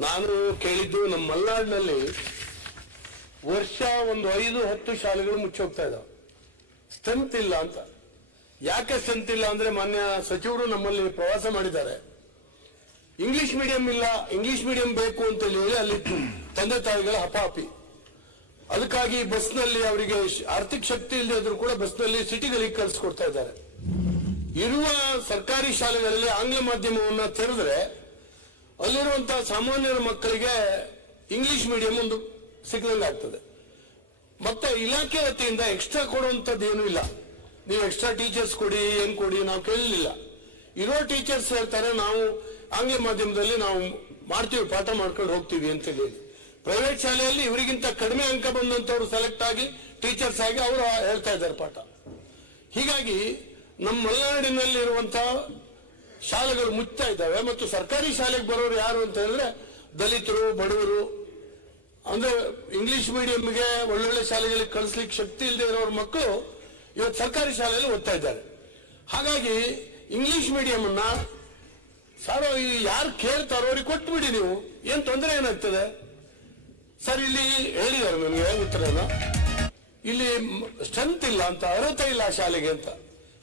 ನಾನು ಕೇಳಿದ್ದು ನಮ್ಮ ಮಲೆನಾಡಿನಲ್ಲಿ ವರ್ಷ ಒಂದು ಐದು ಹತ್ತು ಶಾಲೆಗಳು ಮುಚ್ಚೋಗ್ತಾ ಇದಾವೆ. ಸ್ಟ್ರೆಂತ್ ಇಲ್ಲ ಅಂತ. ಯಾಕೆ ಸ್ಟ್ರೆಂತ್ ಇಲ್ಲ ಅಂದ್ರೆ ಮಾನ್ಯ ಸಚಿವರು ನಮ್ಮಲ್ಲಿ ಪ್ರವಾಸ ಮಾಡಿದ್ದಾರೆ. ಇಂಗ್ಲಿಷ್ ಮೀಡಿಯಂ ಇಲ್ಲ, ಇಂಗ್ಲಿಷ್ ಮೀಡಿಯಂ ಬೇಕು ಅಂತ ಹೇಳಿ ಅಲ್ಲಿ ತಂದೆ ತಾಯಿಗಳ ಹಪಾಹಪಿ. ಅದಕ್ಕಾಗಿ ಬಸ್ನಲ್ಲಿ ಅವರಿಗೆ ಆರ್ಥಿಕ ಶಕ್ತಿ ಇಲ್ಲದೆ ಕೂಡ ಬಸ್ನಲ್ಲಿ ಸಿಟಿಗಳಿಗೆ ಕಳಿಸ್ಕೊಡ್ತಾ ಇದ್ದಾರೆ. ಇರುವ ಸರ್ಕಾರಿ ಶಾಲೆಗಳಲ್ಲಿ ಆಂಗ್ಲ ಮಾಧ್ಯಮವನ್ನ ತೆರೆದ್ರೆ ಅಲ್ಲಿರುವಂತಹ ಸಾಮಾನ್ಯರ ಮಕ್ಕಳಿಗೆ ಇಂಗ್ಲಿಷ್ ಮೀಡಿಯಂ ಒಂದು ಸಿಗ್ನಲ್ ಆಗ್ತದೆ ಮತ್ತೆ ಇಲಾಖೆ ವತಿಯಿಂದ ಎಕ್ಸ್ಟ್ರಾ ಕೊಡುವಂಥದ್ದು ಏನೂ ಇಲ್ಲ. ನೀವು ಎಕ್ಸ್ಟ್ರಾ ಟೀಚರ್ಸ್ ಕೊಡಿ, ಏನ್ ಕೊಡಿ ನಾವು ಕೇಳಲಿಲ್ಲ. ಇರೋ ಟೀಚರ್ಸ್ ಹೇಳ್ತಾರೆ, ನಾವು ಆಂಗ್ಲ ಮಾಧ್ಯಮದಲ್ಲಿ ನಾವು ಮಾಡ್ತೀವಿ, ಪಾಠ ಮಾಡ್ಕೊಂಡು ಹೋಗ್ತೀವಿ ಅಂತ ಹೇಳಿ. ಪ್ರೈವೇಟ್ ಶಾಲೆಯಲ್ಲಿ ಇವರಿಗಿಂತ ಕಡಿಮೆ ಅಂಕ ಬಂದಂತವ್ರು ಸೆಲೆಕ್ಟ್ ಆಗಿ ಟೀಚರ್ಸ್ ಆಗಿ ಅವರು ಹೇಳ್ತಾ ಇದ್ದಾರೆ ಪಾಠ. ಹೀಗಾಗಿ ನಮ್ಮ ಮಲೆನಾಡಿನಲ್ಲಿರುವಂತಹ ಶಾಲೆಗಳು ಮುಚ್ಚಾ ಇದ್ದಾವೆ. ಮತ್ತು ಸರ್ಕಾರಿ ಶಾಲೆಗೆ ಬರೋರು ಯಾರು ಅಂತ ಹೇಳಿದ್ರೆ ದಲಿತರು, ಬಡವರು. ಅಂದ್ರೆ ಇಂಗ್ಲಿಷ್ ಮೀಡಿಯಂಗೆ ಒಳ್ಳೊಳ್ಳೆ ಶಾಲೆಗಳಿಗೆ ಕಳಿಸ್ಲಿಕ್ಕೆ ಶಕ್ತಿ ಇಲ್ಲದೆ ಇರೋರ ಮಕ್ಕಳು ಇವತ್ತು ಸರ್ಕಾರಿ ಶಾಲೆಯಲ್ಲಿ ಓದ್ತಾ ಇದ್ದಾರೆ. ಹಾಗಾಗಿ ಇಂಗ್ಲಿಷ್ ಮೀಡಿಯಂ ಅನ್ನ ಸರ್ ಯಾರು ಕೇಳ್ತಾರೋ ಅವ್ರಿಗೆ ಕೊಟ್ಬಿಡಿ ನೀವು. ಏನ್ ತೊಂದರೆ ಏನಾಗ್ತದೆ? ಸರ್ ಇಲ್ಲಿ ಹೇಳಿದ್ದಾರೆ ನನಗೆ ಉತ್ತರ ಇಲ್ಲಿ ಸ್ಟ್ರೆಂತ್ ಇಲ್ಲ ಅಂತ, ಅರ್ಹತೆ ಇಲ್ಲ ಶಾಲೆಗೆ ಅಂತ.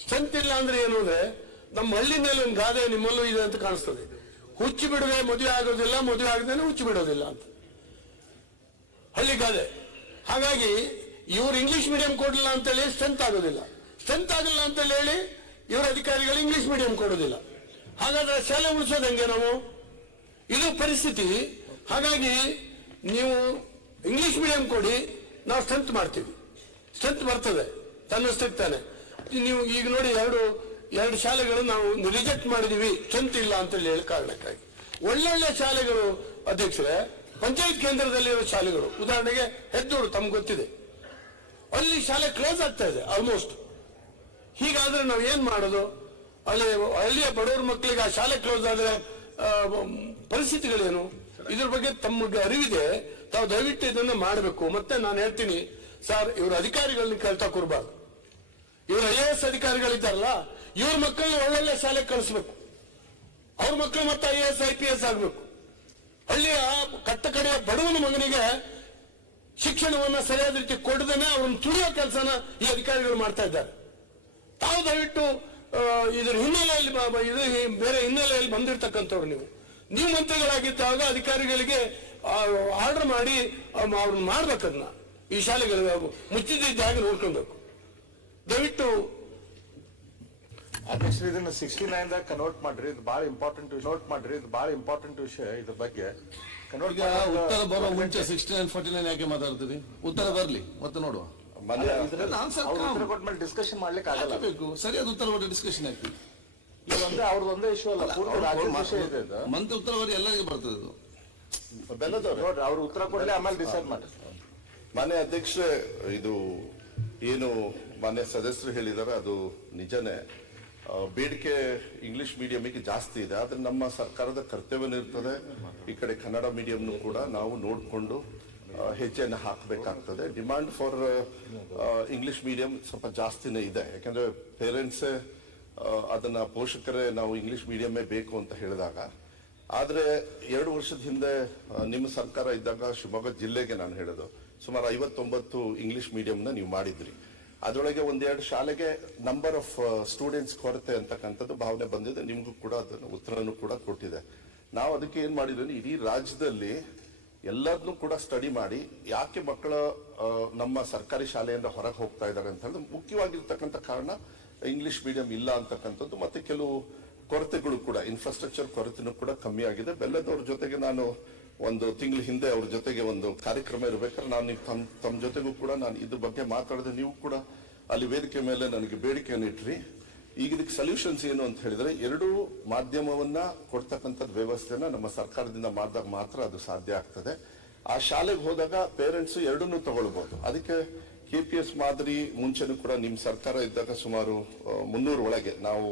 ಸ್ಟ್ರೆಂತ್ ಇಲ್ಲ ಅಂದ್ರೆ ಏನು ಅಂದ್ರೆ ನಮ್ಮ ಹಳ್ಳಿ ಮೇಲೆ ಒಂದು ಗಾದೆ ನಿಮ್ಮಲ್ಲೂ ಇದೆ ಅಂತ ಕಾಣಿಸ್ತದೆ. ಹುಚ್ಚಿ ಬಿಡುವೆ ಮದುವೆ ಆಗೋದಿಲ್ಲ, ಮದುವೆ ಆಗದೇನೆ ಹುಚ್ಚಿ ಬಿಡೋದಿಲ್ಲ ಅಂತ. ಹಳ್ಳಿ ಗಾದೆ. ಹಾಗಾಗಿ ಇವರು ಇಂಗ್ಲಿಷ್ ಮೀಡಿಯಂ ಕೊಡಲಿಲ್ಲ ಅಂತೇಳಿ ಸ್ಟ್ರೆಂತ್ ಆಗೋದಿಲ್ಲ. ಸ್ಟ್ರೆಂತ್ ಆಗಿಲ್ಲ ಅಂತ ಹೇಳಿ ಇವರ ಅಧಿಕಾರಿಗಳು ಇಂಗ್ಲಿಷ್ ಮೀಡಿಯಂ ಕೊಡೋದಿಲ್ಲ. ಹಾಗಾದ್ರೆ ಶಾಲೆ ಉಳಿಸೋದು ಹೆಂಗೆ ನಾವು? ಇದು ಪರಿಸ್ಥಿತಿ. ಹಾಗಾಗಿ ನೀವು ಇಂಗ್ಲಿಷ್ ಮೀಡಿಯಂ ಕೊಡಿ, ನಾವು ಸ್ಟ್ರೆಂತ್ ಮಾಡ್ತೀವಿ. ಸ್ಟ್ರೆಂತ್ ಬರ್ತದೆ. ತನ್ನಷ್ಟಕ್ಕೆ ತಾನೆ. ನೀವು ಈಗ ನೋಡಿ ಎರಡು ಎರಡು ಶಾಲೆಗಳು ನಾವು ರಿಜೆಕ್ಟ್ ಮಾಡಿದೀವಿ ಸ್ಟ್ರೆಂತ್ ಇಲ್ಲ ಅಂತ ಹೇಳಿ ಕಾರಣಕ್ಕಾಗಿ. ಒಳ್ಳೊಳ್ಳೆ ಶಾಲೆಗಳು, ಅಧ್ಯಕ್ಷರೇ, ಪಂಚಾಯತ್ ಕೇಂದ್ರದಲ್ಲಿರೋ ಶಾಲೆಗಳು, ಉದಾಹರಣೆಗೆ ಹೆದ್ದೂರು ತಮ್ಗೆ ಗೊತ್ತಿದೆ. ಅಲ್ಲಿ ಶಾಲೆ ಕ್ಲೋಸ್ ಆಗ್ತಾ ಇದೆ ಆಲ್ಮೋಸ್ಟ್ ಹೀಗಾದ್ರೆ ನಾವು ಏನ್ ಮಾಡೋದು? ಅಲ್ಲಿ ಹಳ್ಳಿಯ ಬಡವರ ಮಕ್ಕಳಿಗೆ ಆ ಶಾಲೆ ಕ್ಲೋಸ್ ಆದ್ರೆ ಪರಿಸ್ಥಿತಿಗಳೇನು? ಇದ್ರ ಬಗ್ಗೆ ತಮಗೆ ಅರಿವಿದೆ. ತಾವು ದಯವಿಟ್ಟು ಇದನ್ನ ಮಾಡಬೇಕು. ಮತ್ತೆ ನಾನು ಹೇಳ್ತೀನಿ, ಸರ್, ಇವರ ಅಧಿಕಾರಿಗಳನ್ನ ಕೇಳ್ತಾ ಕೊಡ್ಬಾರ್ದು ಇವರು ಐ ಎ ಎಸ್ ಅಧಿಕಾರಿಗಳಿದ್ದಾರಲ್ಲ ಇವ್ರ ಮಕ್ಕಳನ್ನ ಒಳ್ಳೊಳ್ಳೆ ಶಾಲೆಗೆ ಕಳಿಸ್ಬೇಕು. ಅವ್ರ ಮಕ್ಕಳು ಮತ್ತೆ I S I P S ಆಗ್ಬೇಕು. ಹಳ್ಳಿಯ ಕಟ್ಟ ಕಡೆಯ ಬಡವನ ಮಗನಿಗೆ ಶಿಕ್ಷಣವನ್ನ ಸರಿಯಾದ ರೀತಿ ಕೊಡದೇನೆ ಅವ್ರನ್ನ ತುಳಿಯೋ ಕೆಲಸನ ಈ ಅಧಿಕಾರಿಗಳು ಮಾಡ್ತಾ ಇದ್ದಾರೆ. ತಾವು ದಯವಿಟ್ಟು ಇದ್ರ ಹಿನ್ನೆಲೆಯಲ್ಲಿ ಇದು ಬೇರೆ ಹಿನ್ನೆಲೆಯಲ್ಲಿ ಬಂದಿರ್ತಕ್ಕಂಥವ್ರು ನೀವು. ನೀವು ಮಂತ್ರಿಗಳಾಗಿದ್ದಾಗ ಅಧಿಕಾರಿಗಳಿಗೆ ಆರ್ಡರ್ ಮಾಡಿ ಅವ್ರನ್ನ ಮಾಡ್ಬೇಕದನ್ನ ಈ ಶಾಲೆಗಳಿಗೆ ಮುಚ್ಚಿದ್ದ ಹಾಗೆ ನೋಡ್ಕೊಬೇಕು ದಯವಿಟ್ಟು ಅಧ್ಯಕ್ಷರು ಇದನ್ನ ಸಿಕ್ಸ್ಟಿ ನೈನ್ ದಾಗ ಕನ್ವರ್ಟ್ ಮಾಡ್ರಿ. ಇದು ಬಹಳ ಇಂಪಾರ್ಟೆಂಟ್ ನೋಟ್ ಮಾಡ್ರಿ. ಇದು ಬಹಳ ಇಂಪಾರ್ಟೆಂಟ್ ವಿಷಯ ಇದ್ರ ಬಗ್ಗೆ. ಕನ್ವರ್ಟ್ ಈಗ ಉತ್ತರ ಬರೋ ಮುಂಚೆ ಸಿಕ್ಸ್ಟಿ ನೈನ್ ಫಾರ್ಟಿ ನೈನ್ ಯಾಕೆ ಮಾತಾಡ್ತೀರಿ? ಉತ್ತರ ಬರ್ಲಿ. ಮತ್ತೆ ನೋಡುವ. ಮೇಲೆ ಡಿಸ್ಕಷನ್ ಮಾಡ್ಲಿಕ್ಕೆ ಆಗಲ್ಲ. ಬೇಕು? ಸರಿಯಾದ ಉತ್ತರ ಬರೋ ಡಿಸ್ಕಷನ್ ಆಗ್ತದೆ ಇದು ಒಂದೇ ಅವ್ರದ್ದು ಒಂದೇ ಇಶ್ಯೂ ಅಲ್ಲ. ಪೂರ್ತಿ ರಾಜ್ಯದ ವಿಷಯ ಇದೆ ಇದು ಮಂತ್ ಉತ್ತರ ಬರೀ ಎಲ್ಲರಿಗೂ ಬರ್ತದೆ ಇದು ಬೆಲ್ಲದವ್ರು. ನೋಡ್ರಿ ಅವ್ರು ಉತ್ತರ ಕೊಡ್ಲಿ ಆಮೇಲೆ ಡಿಸೈಡ್ ಮಾಡಿ ಮಾನ್ಯ ಅಧ್ಯಕ್ಷರೇ ಇದು ಏನು ಮಾನ್ಯ ಸದಸ್ಯರು ಹೇಳಿದಾರೆ ಅದು ನಿಜನೇ. ಬೇಡಿಕೆ ಇಂಗ್ಲಿಷ್ ಮೀಡಿಯಂಗೆ ಜಾಸ್ತಿ ಇದೆ. ಆದರೆ ನಮ್ಮ ಸರ್ಕಾರದ ಕರ್ತವ್ಯನಿರ್ತದೆ ಈ ಕಡೆ ಕನ್ನಡ ಮೀಡಿಯಂನು ಕೂಡ ನಾವು ನೋಡಿಕೊಂಡು ಹೆಜ್ಜೆಯನ್ನು ಹಾಕಬೇಕಾಗ್ತದೆ. ಡಿಮ್ಯಾಂಡ್ ಫಾರ್ ಇಂಗ್ಲಿಷ್ ಮೀಡಿಯಂ ಸ್ವಲ್ಪ ಜಾಸ್ತಿನೇ ಇದೆ. ಯಾಕಂದ್ರೆ ಪೇರೆಂಟ್ಸೇ ಅದನ್ನ ಪೋಷಕರೇ ನಾವು ಇಂಗ್ಲಿಷ್ ಮೀಡಿಯಮ್ಮೇ ಬೇಕು ಅಂತ ಹೇಳಿದಾಗ. ಆದರೆ ಎರಡು ವರ್ಷದ ಹಿಂದೆ ನಿಮ್ಮ ಸರ್ಕಾರ ಇದ್ದಾಗ ಶಿವಮೊಗ್ಗ ಜಿಲ್ಲೆಗೆ ನಾನು ಹೇಳೋದು ಸುಮಾರು ಐವತ್ತೊಂಬತ್ತು ಇಂಗ್ಲಿಷ್ ಮೀಡಿಯಂನ ನೀವು ಮಾಡಿದ್ರಿ. ಅದರೊಳಗೆ ಒಂದೆರಡು ಶಾಲೆಗೆ ನಂಬರ್ ಆಫ್ ಸ್ಟೂಡೆಂಟ್ಸ್ ಕೊರತೆ ಅಂತಕ್ಕಂಥದ್ದು ಭಾವನೆ ಬಂದಿದೆ. ನಿಮಗೂ ಕೂಡ ಅದನ್ನು ಉತ್ತರನೂ ಕೂಡ ಕೊಟ್ಟಿದೆ. ನಾವು ಅದಕ್ಕೆ ಏನು ಮಾಡಿದ್ವಿ ಇಡೀ ರಾಜ್ಯದಲ್ಲಿ ಎಲ್ಲರನ್ನು ಕೂಡ ಸ್ಟಡಿ ಮಾಡಿ ಯಾಕೆ ಮಕ್ಕಳು ನಮ್ಮ ಸರ್ಕಾರಿ ಶಾಲೆಯಿಂದ ಹೊರಗೆ ಹೋಗ್ತಾ ಇದ್ದಾರೆ ಅಂತ ಹೇಳಿದ್ರೆ ಮುಖ್ಯವಾಗಿರ್ತಕ್ಕಂಥ ಕಾರಣ ಇಂಗ್ಲಿಷ್ ಮೀಡಿಯಂ ಇಲ್ಲ ಅಂತಕ್ಕಂಥದ್ದು ಮತ್ತೆ ಕೆಲವು ಕೊರತೆಗಳು ಕೂಡ ಇನ್ಫ್ರಾಸ್ಟ್ರಕ್ಚರ್ ಕೊರತೆನೂ ಕೂಡ ಕಮ್ಮಿ ಆಗಿದೆ. ಬೆಲ್ಲದವ್ರ ಜೊತೆಗೆ ನಾನು ಒಂದು ತಿಂಗಳ ಹಿಂದೆ ಅವ್ರ ಜೊತೆಗೆ ಒಂದು ಕಾರ್ಯಕ್ರಮ ಇರಬೇಕಾದ್ರೆ ನಾನು ತಮ್ಮ ತಮ್ಮ ಜೊತೆಗೂ ಕೂಡ ನಾನು ಇದ್ರ ಬಗ್ಗೆ ಮಾತಾಡಿದೆ, ನೀವು ಕೂಡ ಅಲ್ಲಿ ವೇದಿಕೆ ಮೇಲೆ ನನಗೆ ಬೇಡಿಕೆಯನ್ನು ಇಟ್ರಿ. ಈಗ ಇದಕ್ಕೆ ಸೊಲ್ಯೂಷನ್ಸ್ ಏನು ಅಂತ ಹೇಳಿದ್ರೆ, ಎರಡೂ ಮಾಧ್ಯಮವನ್ನ ಕೊಡ್ತಕ್ಕಂಥದ್ದು ವ್ಯವಸ್ಥೆನ ನಮ್ಮ ಸರ್ಕಾರದಿಂದ ಮಾಡಿದಾಗ ಮಾತ್ರ ಅದು ಸಾಧ್ಯ ಆಗ್ತದೆ. ಆ ಶಾಲೆಗೆ ಹೋದಾಗ ಪೇರೆಂಟ್ಸ್ ಎರಡನ್ನೂ ತಗೊಳ್ಬಹುದು ಅದಕ್ಕೆ ಕೆ ಪಿ ಎಸ್ ಮಾದರಿ ಮುಂಚೆನೂ ಕೂಡ ನಿಮ್ಮ ಸರ್ಕಾರ ಇದ್ದಾಗ ಸುಮಾರು ಮುನ್ನೂರು ಒಳಗೆ ನಾವು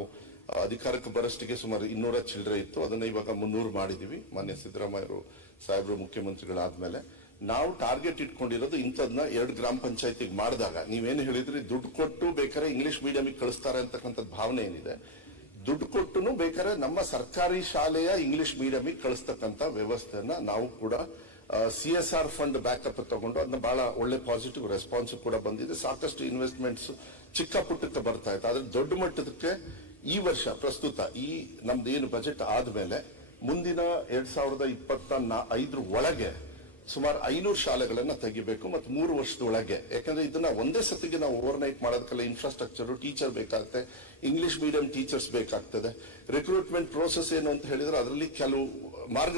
ಅಧಿಕಾರಕ್ಕೆ ಬರೋಷ್ಟಿಗೆ ಸುಮಾರು ಇನ್ನೂರ ಚಿಲ್ಲರೆ ಇತ್ತು. ಅದನ್ನ ಇವಾಗ ಮುನ್ನೂರು ಮಾಡಿದೀವಿ. ಮಾನ್ಯ ಸಿದ್ದರಾಮಯ್ಯರು, ಸಾಹೇಬರು, ಮುಖ್ಯಮಂತ್ರಿಗಳಾದ್ಮೇಲೆ. ನಾವು ಟಾರ್ಗೆಟ್ ಇಟ್ಕೊಂಡಿರೋದು ಇಂಥದ್ನ ಎರಡು ಗ್ರಾಮ ಪಂಚಾಯತಿಗೆ ಮಾಡಿದಾಗ. ನೀವೇನು ಹೇಳಿದ್ರಿ, ದುಡ್ಡು ಕೊಟ್ಟು ಬೇಕಾದ್ರೆ ಇಂಗ್ಲಿಷ್ ಮೀಡಿಯಂಗೆ ಕಳಿಸ್ತಾರೆ ಅಂತಕ್ಕಂಥದ್ದು ಭಾವನೆ ಏನಿದೆ? ದುಡ್ಡು ಕೊಟ್ಟು ಬೇಕಾದ್ರೆ ನಮ್ಮ ಸರ್ಕಾರಿ ಶಾಲೆಯ ಇಂಗ್ಲಿಷ್ ಮೀಡಿಯಂಗೆ ಕಳಿಸ್ತಕ್ಕಂಥ ವ್ಯವಸ್ಥೆಯನ್ನ ನಾವು ಕೂಡ C S R fund backup ತಗೊಂಡು ಅದನ್ನ ಬಹಳ ಒಳ್ಳೆ ಪಾಸಿಟಿವ್ ರೆಸ್ಪಾನ್ಸ್ ಕೂಡ ಬಂದಿದೆ. ಸಾಕಷ್ಟು ಇನ್ವೆಸ್ಟ್ಮೆಂಟ್ಸ್ ಚಿಕ್ಕ ಪುಟ್ಟಕ್ಕೆ ಬರ್ತಾ ಇತ್ತು. ಆದ್ರೆ ದೊಡ್ಡ ಮಟ್ಟದಕ್ಕೆ ಈ ವರ್ಷ ಪ್ರಸ್ತುತ ಈ ನಮ್ದು ಏನು ಬಜೆಟ್ ಆದ್ಮೇಲೆ ಮುಂದಿನ ಎರಡ್ ಸಾವಿರದ ಇಪ್ಪತ್ತ ಐದರ ಒಳಗೆ ಸುಮಾರು ಐನೂರು ಶಾಲೆಗಳನ್ನ ತೆಗಿಬೇಕು ಮತ್ತು ಮೂರು ವರ್ಷದೊಳಗೆ. ಯಾಕಂದ್ರೆ ಇದನ್ನ ಒಂದೇ ಸತಿಗೆ ನಾವು ಓವರ್ ನೈಟ್ ಮಾಡೋದಕ್ಕೆಲ್ಲ ಇನ್ಫ್ರಾಸ್ಟ್ರಕ್ಚರ್ ಟೀಚರ್ ಬೇಕಾಗುತ್ತೆ ಇಂಗ್ಲಿಷ್ ಮೀಡಿಯಂ ಟೀಚರ್ಸ್ ಬೇಕಾಗ್ತದೆ. ರಿಕ್ರೂಟ್ಮೆಂಟ್ ಪ್ರೋಸೆಸ್ ಏನು ಅಂತ ಹೇಳಿದ್ರೆ ಅದರಲ್ಲಿ ಕೆಲವು ಮಾರ್ಗ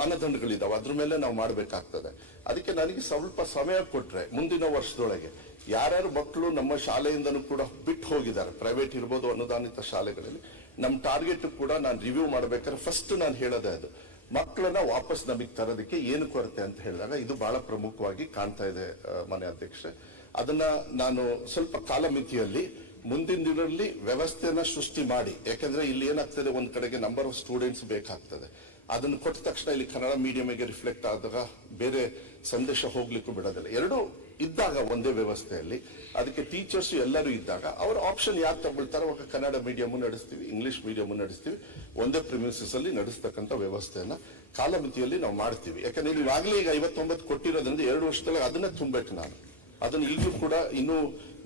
ಮಾನದಂಡಗಳಿದಾವೆ. ಅದ್ರ ಮೇಲೆ ನಾವು ಮಾಡಬೇಕಾಗ್ತದೆ. ಅದಕ್ಕೆ ನನಗೆ ಸ್ವಲ್ಪ ಸಮಯ ಕೊಟ್ರೆ ಮುಂದಿನ ವರ್ಷದೊಳಗೆ ಯಾರ್ಯಾರು ಮಕ್ಕಳು ನಮ್ಮ ಶಾಲೆಯಿಂದನೂ ಕೂಡ ಬಿಟ್ಟು ಹೋಗಿದ್ದಾರೆ ಪ್ರೈವೇಟ್ ಇರ್ಬೋದು ಅನುದಾನಿತ ಶಾಲೆಗಳಲ್ಲಿ ನಮ್ಮ ಟಾರ್ಗೆಟ್ ಕೂಡ ನಾನು ರಿವ್ಯೂ ಮಾಡಬೇಕಾದ್ರೆ ಫಸ್ಟ್ ನಾನು ಹೇಳೋದೇ ಅದು. ಮಕ್ಕಳನ್ನ ವಾಪಸ್ ನಮಗೆ ತರೋದಕ್ಕೆ ಏನು ಕೊರತೆ ಅಂತ ಹೇಳಿದಾಗ ಇದು ಬಹಳ ಪ್ರಮುಖವಾಗಿ ಕಾಣ್ತಾ ಇದೆ ಮನೆ ಅಧ್ಯಕ್ಷೆ ಅದನ್ನ ನಾನು ಸ್ವಲ್ಪ ಕಾಲಮಿತಿಯಲ್ಲಿ ಮುಂದಿನ ದಿನದಲ್ಲಿ ವ್ಯವಸ್ಥೆಯನ್ನ ಸೃಷ್ಟಿ ಮಾಡಿ. ಯಾಕಂದ್ರೆ ಇಲ್ಲಿ ಏನಾಗ್ತದೆ, ಒಂದ್ ಕಡೆಗೆ ನಂಬರ್ ಆಫ್ ಸ್ಟೂಡೆಂಟ್ಸ್ ಬೇಕಾಗ್ತದೆ. ಅದನ್ನು ಕೊಟ್ಟ ತಕ್ಷಣ ಇಲ್ಲಿ ಕನ್ನಡ ಮೀಡಿಯಮಿಗೆ ರಿಫ್ಲೆಕ್ಟ್ ಆದಾಗ ಬೇರೆ ಸಂದೇಶ ಹೋಗ್ಲಿಕ್ಕೂ ಬಿಡೋದಿಲ್ಲ. ಎರಡು ಇದ್ದಾಗ ಒಂದೇ ವ್ಯವಸ್ಥೆಯಲ್ಲಿ. ಅದಕ್ಕೆ ಟೀಚರ್ಸ್ ಎಲ್ಲರೂ ಇದ್ದಾಗ ಅವರ ಆಪ್ಷನ್ ಯಾರು ತಗೊಳ್ತಾರೋ ಅವಾಗ ಕನ್ನಡ ಮೀಡಿಯಂ ನಡೆಸ್ತೀವಿ ಇಂಗ್ಲಿಷ್ ಮೀಡಿಯಂ ನಡೆಸ್ತೀವಿ. ಒಂದೇ ಪ್ರಿಮಿಸಸ್ ಅಲ್ಲಿ ನಡೆಸ್ತಕ್ಕಂಥ ವ್ಯವಸ್ಥೆಯನ್ನ ಕಾಲಮಿತಿಯಲ್ಲಿ ನಾವು ಮಾಡ್ತೀವಿ. ಯಾಕಂದ್ರೆ ನೀವು ಆಗ್ಲೇ ಈಗ ಐವತ್ತೊಂಬತ್ತು ಕೊಟ್ಟಿರೋದ್ರಿಂದ ಎರಡು ವರ್ಷದಲ್ಲಿ ಅದನ್ನೇ ತುಂಬಬೇಕು ನಾನು. ಅದನ್ನ ಈಗಲೂ ಕೂಡ ಇನ್ನು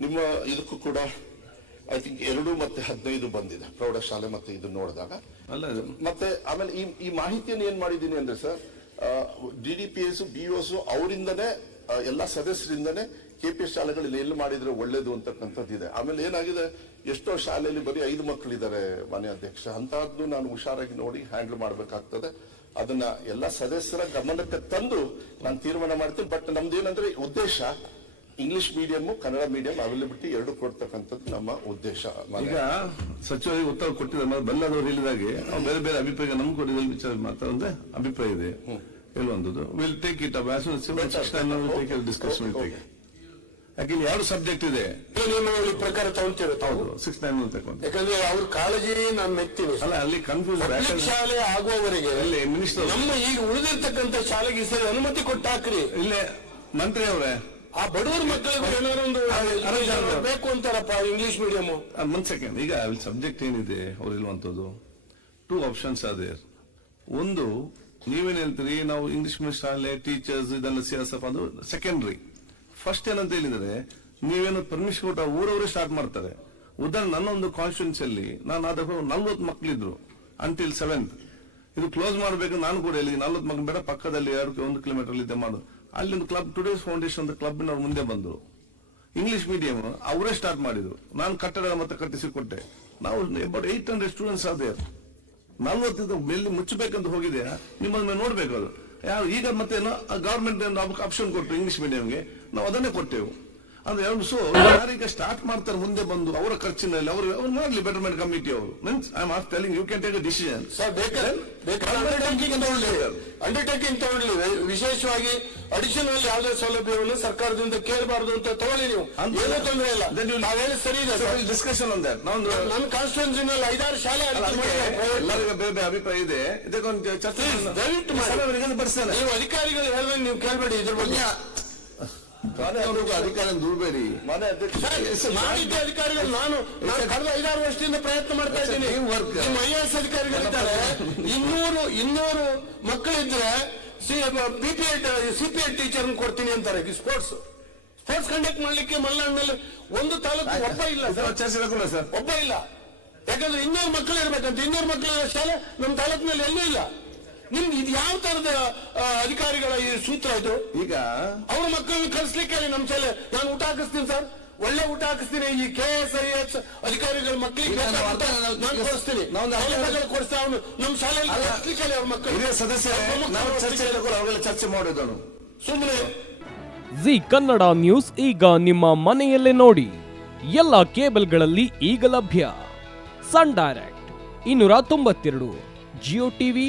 ನಿಮ್ಮ ಇದಕ್ಕೂ ಕೂಡ ಐ ತಿಂಕ್ ಎರಡು ಮತ್ತೆ ಹದಿನೈದು ಬಂದಿದೆ. ಪ್ರೌಢಶಾಲೆ ಮತ್ತೆ ಇದು ನೋಡಿದಾಗ. ಅಲ್ಲ ಮತ್ತೆ ಆಮೇಲೆ ಈ ಈ ಮಾಹಿತಿಯನ್ನು ಏನ್ ಮಾಡಿದ್ದೀನಿ ಅಂದ್ರೆ sir D D P S B S ಅವರಿಂದನೇ ಎಲ್ಲ ಸದಸ್ಯರಿಂದನೇ ಕೆ ಪಿ ಎಸ್ ಶಾಲೆಗಳಲ್ಲಿ ಎಲ್ಲಿ ಮಾಡಿದ್ರೆ ಒಳ್ಳೇದು ಅಂತಕ್ಕಂಥದ್ದು ಇದೆ ಆಮೇಲೆ ಏನಾಗಿದೆ ಎಷ್ಟೋ ಶಾಲೆಯಲ್ಲಿ ಬರೀ ಐದು ಮಕ್ಕಳಿದ್ದಾರೆ ಮನೆ ಅಧ್ಯಕ್ಷ. ಅಂತಹದ್ದು ನಾನು ಹುಷಾರಾಗಿ ನೋಡಿ ಹ್ಯಾಂಡಲ್ ಮಾಡಬೇಕಾಗ್ತದೆ. ಅದನ್ನ ಎಲ್ಲ ಸದಸ್ಯರ ಗಮನಕ್ಕೆ ತಂದು ನಾನು ತೀರ್ಮಾನ ಮಾಡ್ತೀನಿ. ಬಟ್ ನಮ್ದೇನಂದ್ರೆ ಉದ್ದೇಶ English medium Kannada medium availability ಎರಡು ಕೊಡ್ತಕ್ಕಂಥದ್ದು ನಮ್ಮ ಉದ್ದೇಶ ಈಗ ಸಚಿವರಿಗೆ ಉತ್ತರ ಕೊಟ್ಟಿದ್ದಾರೆ ಬಲ್ಲದವರು ಹೇಳಿದಾಗೆ ಬೇರೆ ಬೇರೆ ಅಭಿಪ್ರಾಯ ನಮ್ಗೆ ಕೊಟ್ಟಿದ್ದಲ್ಲಿ ವಿಚಾರ ಮಾತ್ರ ಅಂದ್ರೆ ಅಭಿಪ್ರಾಯ ಇದೆ. ಹೇಳುವಂಥದ್ದು. Will take it up discussion ಯಾಕೆ ಯಾಕಂದ್ರೆ ಎರಡು ಸಬ್ಜೆಕ್ಟ್ ಇದೆ. ನಿಯಮಾವಳಿ ಪ್ರಕಾರ ತಗೊಂತೀರ ತಾವು? ಹೌದು ಸಿಕ್ಸ್ ನೈನ್ ತಗೊಂಡು. ಯಾಕಂದ್ರೆ ಅವ್ರ ಕಾಳಜಿ ನಾನು ಮೆತ್ತೀನಿ. ಅಲ್ಲ ಅಲ್ಲಿ ಕನ್ಫ್ಯೂಸ್ ಶಾಲೆ ಆಗುವವರೆಗೆ ಅಲ್ಲಿ ಮಿನಿಸ್ಟರ್ ನಮ್ಮ ಈಗ ಉಳಿದಿರ್ತಕ್ಕಂಥ ಶಾಲೆಗೆ ಸರಿ ಅನುಮತಿ ಕೊಟ್ಟಾಕ್ರಿ ಇಲ್ಲೇ ಮಂತ್ರಿ ಅವರೇ ಆ ಬಡವರ ಮಕ್ಕಳಿಗೂ ಏನಾದ್ರು ಒಂದು ಬೇಕು ಅಂತಾರಪ್ಪ ಇಂಗ್ಲಿಷ್ ಮೀಡಿಯಂ ಒಂದ್ ಸೆಕೆಂಡ್ ಈಗ ಅಲ್ಲಿ ಸಬ್ಜೆಕ್ಟ್ ಏನಿದೆ ಅವ್ರು ಇರುವಂತದ್ದು ಟೂ ಆಪ್ಷನ್ಸ್ ಅದೇ ಒಂದು ನೀವೇನ್ ಹೇಳ್ತೀರಿ? ನಾವು ಇಂಗ್ಲಿಷ್ ಮೀಡಿಯಂ ಶಾಲೆ ಟೀಚರ್ಸ್ ಇದೆಲ್ಲ ಸಿಎಸ್ಎಫ್ ಅದು ಸೆಕೆಂಡ್ರಿ ಫಸ್ಟ್ ಏನಂತ ಹೇಳಿದ್ರೆ ನೀವೇನು ಪರ್ಮಿಷನ್ ಕೊಟ್ಟ ಊರವರೇ ಸ್ಟಾರ್ಟ್ ಮಾಡ್ತಾರೆ. ಉದಾಹರಣೆ ನನ್ನ ಒಂದು ಕಾನ್ಫಿಡೆನ್ಸ್ ಅಲ್ಲಿ ನಾನು ಆದ ನಲ್ವತ್ತು ಮಕ್ಕಳಿದ್ರು ಅಂಟಿಲ್ ಸೆವೆಂತ್ ಇದು ಕ್ಲೋಸ್ ಮಾಡಬೇಕು ನಾನು ಕೂಡ ಇಲ್ಲಿ ನಲ್ವತ್ತು ಮಕ್ಕಳು ಬೇಡ ಪಕ್ಕದಲ್ಲಿ ಎರಡು ಒಂದು ಕಿಲೋಮೀಟರ್ ಇದ್ದೆ ಮಾಡು. ಅಲ್ಲಿ ಒಂದು ಕ್ಲಬ್ ಟುಡೇಸ್ ಫೌಂಡೇಶನ್ ಕ್ಲಬ್ನವ್ರು ಮುಂದೆ ಬಂದರು. ಇಂಗ್ಲಿಷ್ ಮೀಡಿಯಂ ಅವರೇ ಸ್ಟಾರ್ಟ್ ಮಾಡಿದ್ರು. ನಾನು ಕಟ್ಟಡ ಮತ್ತೆ ಕಟ್ಟಿಸಿಕೊಟ್ಟೆ ನಾವು ಅಬೌಟ್ ಏಟ್ ಹಂಡ್ರೆಡ್ ಸ್ಟೂಡೆಂಟ್ಸ್ ಆದ್ರೆ ನಲ್ವತ್ತಿಂದ ಮೇಲೆ ಮುಚ್ಚಬೇಕಂತ ಹೋಗಿದೆ ನಿಮ್ಮನ್ನ ನೋಡ್ಬೇಕು ಅದು. ಯಾರು ಈಗ ಮತ್ತೆ ಗವರ್ಮೆಂಟ್ ಆಪ್ಷನ್ ಕೊಟ್ಟರು ಇಂಗ್ಲಿಷ್ ಮೀಡಿಯಂಗೆ ನಾವು ಅದನ್ನೇ ಕೊಟ್ಟೆವು. ಅಂದ್ರೆ ಎರಡು ಸೊ ಯಾರೀಗ ಸ್ಟಾರ್ಟ್ ಮಾಡ್ತಾರೆ ಮುಂದೆ ಬಂದು ಅವರ ಖರ್ಚಿನಲ್ಲಿ ಅವರು ಅವ್ರು ಮಾಡಲಿ ಬೆಟರ್ಮೆಂಟ್ ಕಮಿಟಿ ಅವರು. Means I am telling you can take a decision undertaking ತಗೊಳ್ಳಿ. ಅಂಡರ್ಟೇಕಿಂಗ್ ತಗೊಳ್ಳಿ. ವಿಶೇಷವಾಗಿ ಅಡಿಷನಲ್ ಯಾವುದೇ ಸೌಲಭ್ಯವನ್ನು ಸರ್ಕಾರದಿಂದ ಕೇಳಬಾರದು ಅಂತ ತಗೊಳ್ಳಿ ನೀವು. ಏನೂ ತೊಂದರೆ ಇಲ್ಲ. ನಾವೇನು ಸರಿ ಇದೆ ಡಿಸ್ಕಷನ್ ದಟ್ ನಾವು ನನ್ನ ಕಾನ್ಸ್ಟಿಟ್ಯೂನ್ಸಿನಲ್ಲಿ ಐದಾರು ಶಾಲೆ. ಎಲ್ಲರಿಗೂ ಬೇರೆ ಬೇರೆ ಅಭಿಪ್ರಾಯ ಇದೆ. ಇದಕ್ಕೊಂದು ಚರ್ಚೆ ದಯವಿಟ್ಟು ಮಾಡಿ. ಬರ್ಸ್ತಾನೆ. ನೀವು ಅಧಿಕಾರಿಗಳು ಹೇಳಿದ್ರೆ ನೀವು ಕೇಳಬೇಡಿ ಇದ್ರ ಬಗ್ಗೆ. ಅವ್ರಿಗೂ ಅಧಿಕಾರ ದೂರಬೇಡಿ ಮನೆ ಅಧ್ಯಕ್ಷ ನಾನಿದ್ದ ಅಧಿಕಾರಿಗಳು ನಾನು ನಾನು ಕಳೆದ ಐದಾರು ವರ್ಷದಿಂದ ಪ್ರಯತ್ನ ಮಾಡ್ತಾ ಇದ್ದೀನಿ. ನಿಮ್ಮ ಐ ಎಸ್ ಅಧಿಕಾರಿಗಳಿದ್ದಾರೆ. ಇನ್ನೂರು ಇನ್ನೂರು ಮಕ್ಕಳಿದ್ರೆ P Ed C P Ed teacher ಕೊಡ್ತೀನಿ ಅಂತಾರೆ. ಸ್ಪೋರ್ಟ್ಸ್. ಸ್ಪೋರ್ಟ್ಸ್ ಕಂಡಕ್ಟ್ ಮಾಡ್ಲಿಕ್ಕೆ ಮಲ್ನಾಡಿನಲ್ಲಿ ಒಂದು ತಾಲೂಕು ಒಬ್ಬ ಇಲ್ಲ ಒಬ್ಬ ಇಲ್ಲ. ಯಾಕಂದ್ರೆ ಇನ್ನೂರು ಮಕ್ಕಳು ಇರ್ಬೇಕಂತ ಇನ್ನೂರು ಮಕ್ಕಳ ಶಾಲೆ ನಮ್ಮ ತಾಲೂಕಿನಲ್ಲಿ ಎಲ್ಲೂ ಇಲ್ಲ. ನಿಮ್ಗೆ ಇದು ಯಾವ ತರದ ಅಧಿಕಾರಿಗಳ ಈ ಸೂತ್ರ ಇದು? ಈಗ ಅವ್ರ ಮಕ್ಕಳನ್ನ ಕಳಿಸ್ಲಿಕ್ಕೆ ನಮ್ಮ ಶಾಲೆ. ನಾನು ಊಟ ಹಾಕಿಸ್ತೀನಿ ಸರ್. ಒಳ್ಳೆ ಊಟ ಹಾಕಿಸ್ತೀನಿ. ಈ ಕೆ ಎಸ್ ಐ ಎಸ್ ಅಧಿಕಾರಿಗಳ ಮಕ್ಕಳಿಗೆ ನಾನು ಕೊಡಿಸ್ತೀನಿ. ಕೊಡಿಸ್ತಾ ಅವನು ನಮ್ಮ ಶಾಲೆಯಲ್ಲಿ ಅವ್ರ ಮಕ್ಕಳು ಹಿರಿಯ ಸದಸ್ಯರೇ ನಾವು ಚರ್ಚೆ ಚರ್ಚೆ ಸುಮ್ಮನೆ ಜಿ ಕನ್ನಡ ನ್ಯೂಸ್ ಈಗ ನಿಮ್ಮ ಮನೆಯಲ್ಲೇ ನೋಡಿ. ಎಲ್ಲ ಕೇಬಲ್ಗಳಲ್ಲಿ ಈಗ ಲಭ್ಯ. ಸನ್ ಡೈರೆಕ್ಟ್ ಇನ್ನೂರ ತೊಂಬತ್ತೆರಡು ಜಿಯೋ ಟಿವಿ